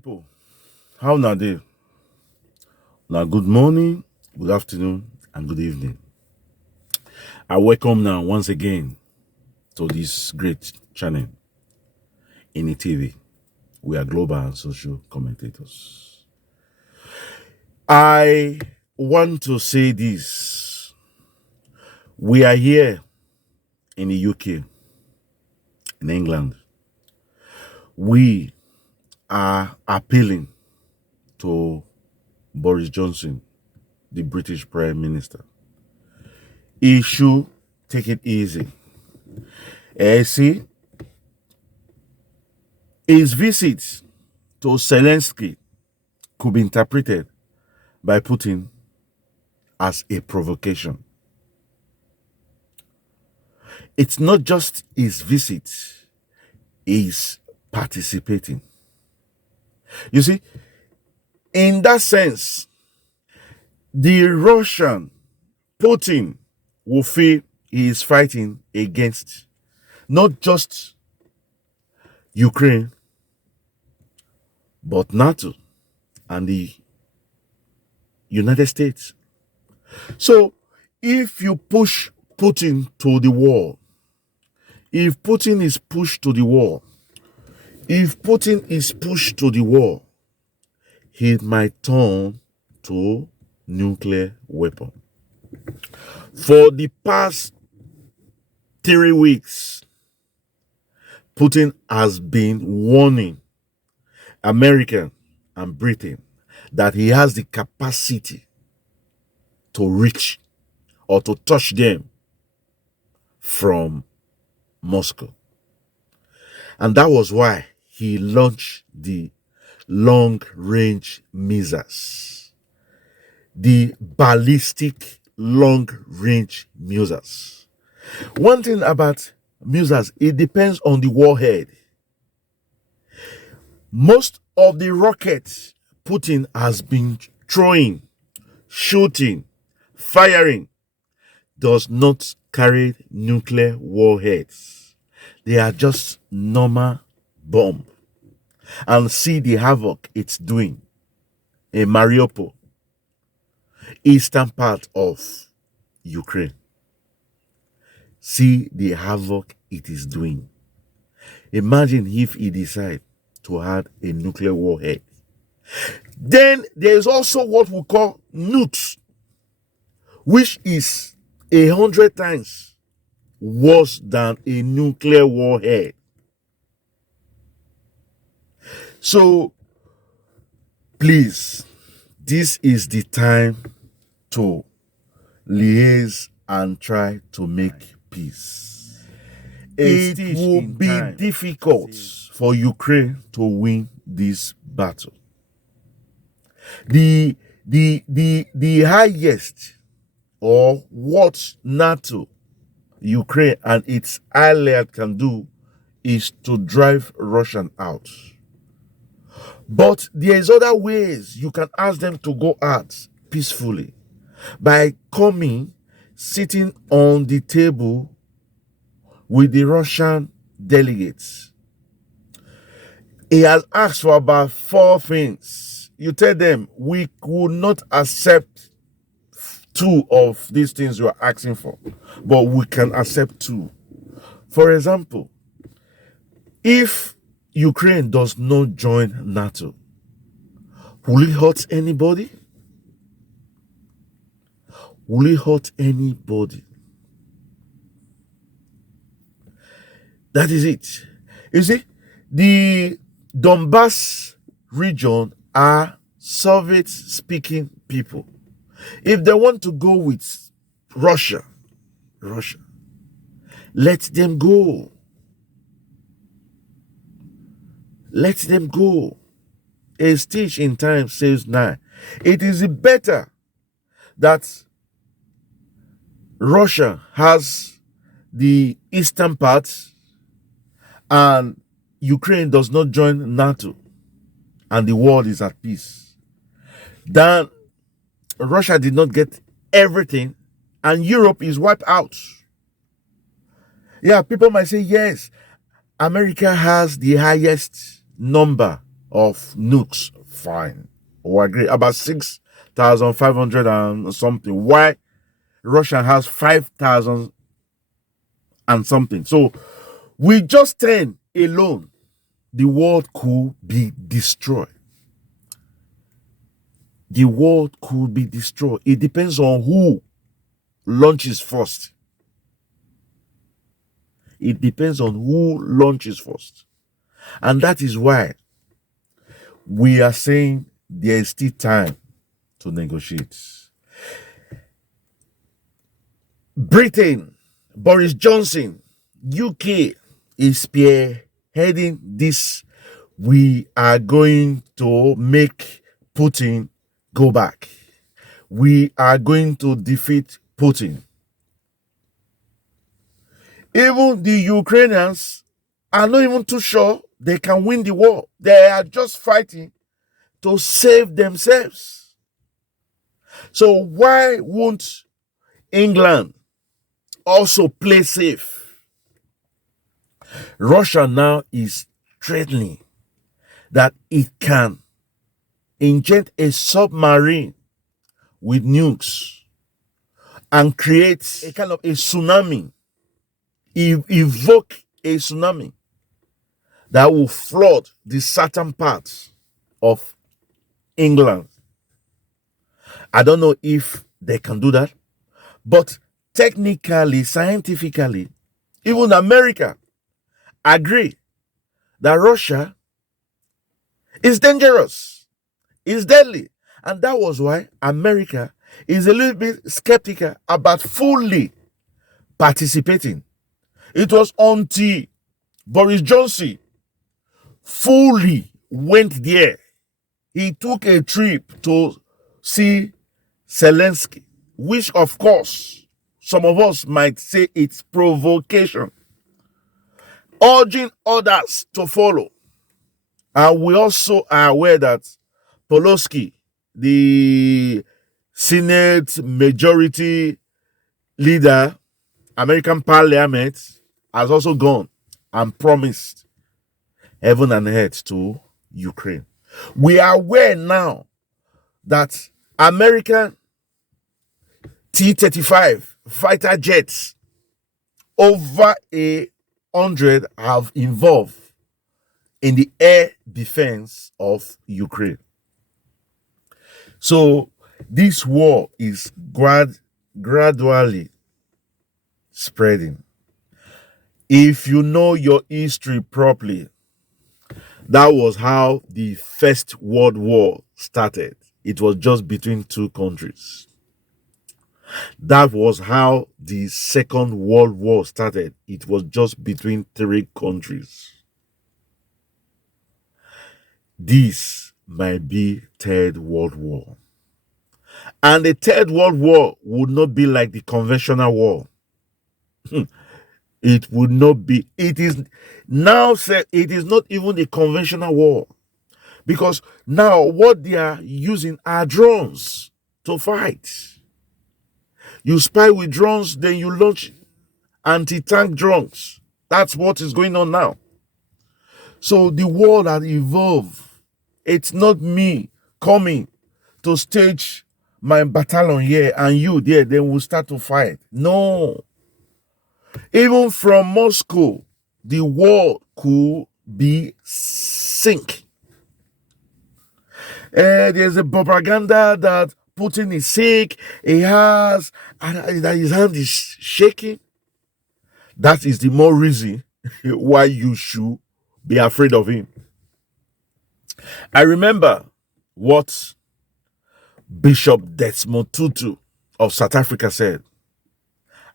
people, how na dey? Now, good morning, good afternoon, and good evening. I welcome now once again to this great channel, Ini TV. We are global and social commentators. I want to say this. We are here in the UK, in England. We are appealing to Boris Johnson, the British Prime Minister. He should take it easy. See, his visit to Zelensky could be interpreted by Putin as a provocation. It's not just his visit, he's participating. You see, in that sense, the Russian Putin will feel he is fighting against not just Ukraine, but NATO and the United States. So if you push Putin to the wall, if Putin is pushed to the wall, he might turn to nuclear weapon. For the past 3 weeks, Putin has been warning America and Britain that he has the capacity to reach or to touch them from Moscow. And that was why he launched the long-range missiles, the ballistic long-range missiles. One thing about missiles, it depends on the warhead. Most of the rockets Putin has been throwing, shooting, firing does not carry nuclear warheads. They are just normal bomb. And see the havoc it's doing in Mariupol, eastern part of Ukraine. See the havoc it is doing. Imagine if he decide to add a nuclear warhead. Then there is also what we call nukes, which is 100 times worse than a nuclear warhead. So, please, this is the time to liaise and try to make peace. It will be difficult for Ukraine to win this battle. The highest, or what NATO, Ukraine and its allies can do, is to drive Russian out. But there is other ways you can ask them to go out peacefully by coming, sitting on the table with the Russian delegates. He has asked for about 4 things. You tell them, we will not accept 2 of these things you are asking for, but we can accept 2. For example, if Ukraine does not join NATO, will it hurt anybody? Will it hurt anybody? That is it. You see, the Donbass region are Soviet-speaking people. If they want to go with Russia, let them go. Let them go. A stitch in time saves 9. It is better that Russia has the eastern part and Ukraine does not join NATO and the world is at peace, than Russia did not get everything and Europe is wiped out. Yeah, people might say, yes, America has the highest number of nukes. Fine. We agree. About 6,500 and something. Why Russia has 5,000 and something. So with just 10 alone, the world could be destroyed. The world could be destroyed. It depends on who launches first. It depends on who launches first. And that is why we are saying there is still time to negotiate. Britain, Boris Johnson, UK is spearheading this. We are going to make Putin go back. We are going to defeat Putin. Even the Ukrainians are not even too sure they can win the war. They are just fighting to save themselves. So why won't England also play safe? Russia now is threatening that it can inject a submarine with nukes and create a kind of a tsunami, evoke a tsunami that will flood the southern parts of England. I don't know if they can do that, but technically, scientifically, even America agree that Russia is dangerous, is deadly. And that was why America is a little bit skeptical about fully participating. It was until Boris Johnson fully went there. He took a trip to see Zelensky, which of course some of us might say it's provocation, urging others to follow. And we also are aware that Pelosi, the Senate majority leader, American Parliament, has also gone and promised heaven and earth to Ukraine. We are aware now that American T-35 fighter jets, over 100, have involved in the air defense of Ukraine. So this war is gradually spreading. If you know your history properly, that was how the First World War started. It was just between two countries. That was how the Second World War started. It was just between three countries. This might be Third World War. And the Third World War would not be like the conventional war. It would not be. It is now said it is not even a conventional war. Because now what they are using are drones to fight. You spy with drones, then you launch anti-tank drones. That's what is going on now. So the world has evolved. It's not me coming to stage my battalion here and you there, then we'll start to fight. No. Even from Moscow, the world could be sink. There's a propaganda that Putin is sick, he has, and that his hand is shaking. That is the more reason why you should be afraid of him. I remember what Bishop Desmond Tutu of South Africa said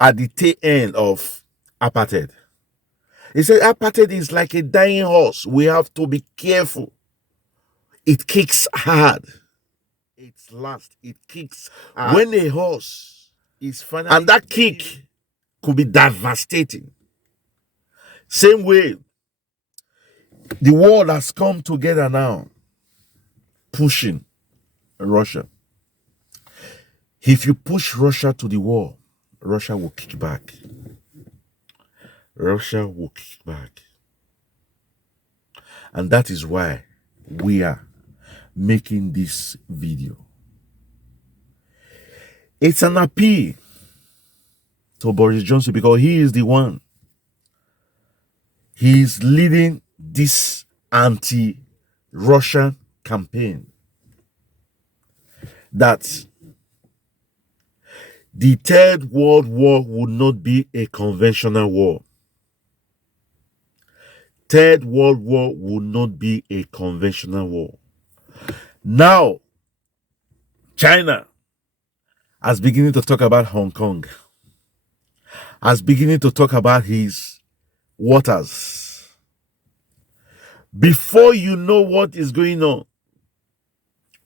at the tail end of apartheid. He said apartheid is like a dying horse. We have to be careful. It kicks hard. It's last. It kicks hard. When a horse is finally, and that kick could be devastating. Same way, the world has come together now, pushing Russia. If you push Russia to the wall, Russia will kick back. Russia will kick back. And that is why we are making this video. It's an appeal to Boris Johnson because he is the one. He's leading this anti-Russian campaign that the Third World War would not be a conventional war. Third World War would not be a conventional war. Now, China has beginning to talk about Hong Kong, has beginning to talk about his waters. Before you know what is going on,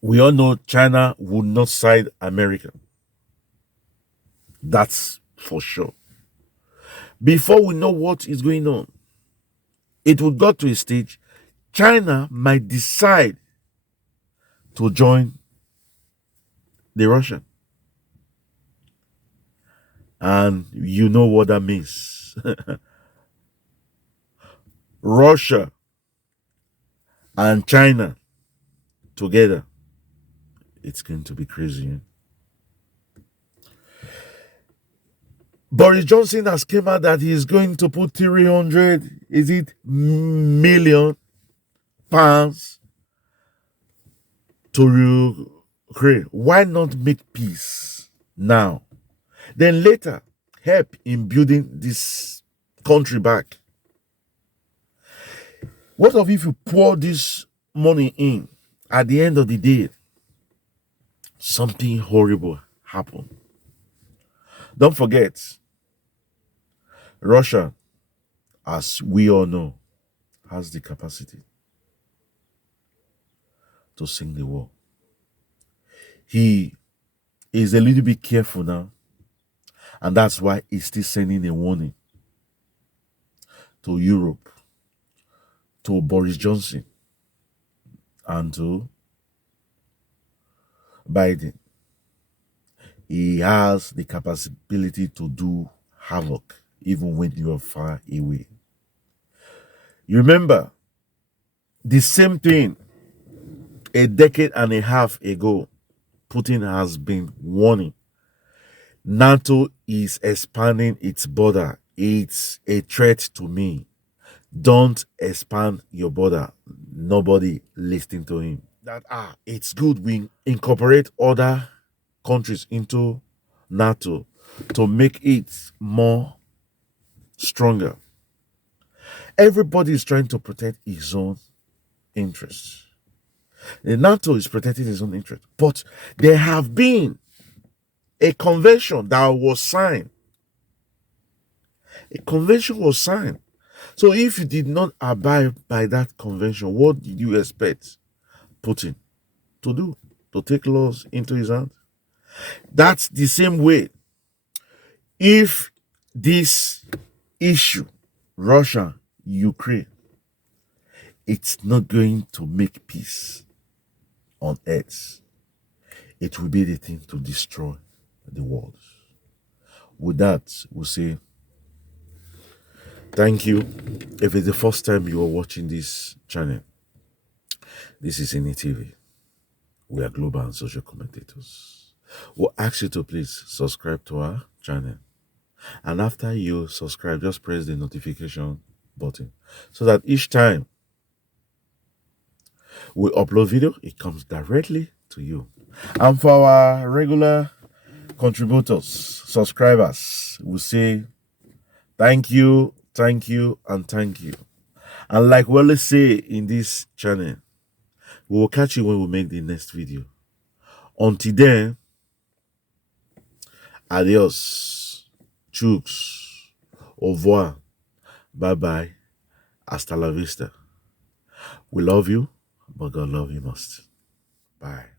we all know China would not side America. That's for sure. Before we know what is going on, it will go to a stage, China might decide to join the Russian. And you know what that means. Russia and China together, it's going to be crazy. Boris Johnson has came out that he's going to put 300, is it million pounds to Ukraine. Why not make peace now? Then later, help in building this country back. What if you pour this money in, at the end of the day, something horrible happened? Don't forget, Russia, as we all know, has the capacity to sink the war. He is a little bit careful now, and that's why he's still sending a warning to Europe, to Boris Johnson, and to Biden. He has the capability to do havoc even when you are far away. You remember the same thing a decade and a half ago, Putin has been warning. NATO is expanding its border. It's a threat to me. Don't expand your border. Nobody listening to him. That it's good we incorporate other countries into NATO to make it more stronger. Everybody is trying to protect his own interests. The NATO is protecting his own interest. But there have been a convention that was signed. A convention was signed. So if you did not abide by that convention, what did you expect Putin to do? To take laws into his hands? That's the same way. If this issue, Russia, Ukraine, it's not going to make peace on earth, it will be the thing to destroy the world. With that, we'll say thank you. If it's the first time you are watching this channel, this is Ini TV. We are global and social commentators. We'll ask you to please subscribe to our channel. And after you subscribe, just press the notification button so that each time we upload video, it comes directly to you. And for our regular contributors, subscribers, we say thank you, and thank you. And like we always say in this channel, we will catch you when we make the next video. Until then, adios, chooks, au revoir, bye-bye, hasta la vista. We love you, but God love you most. Bye.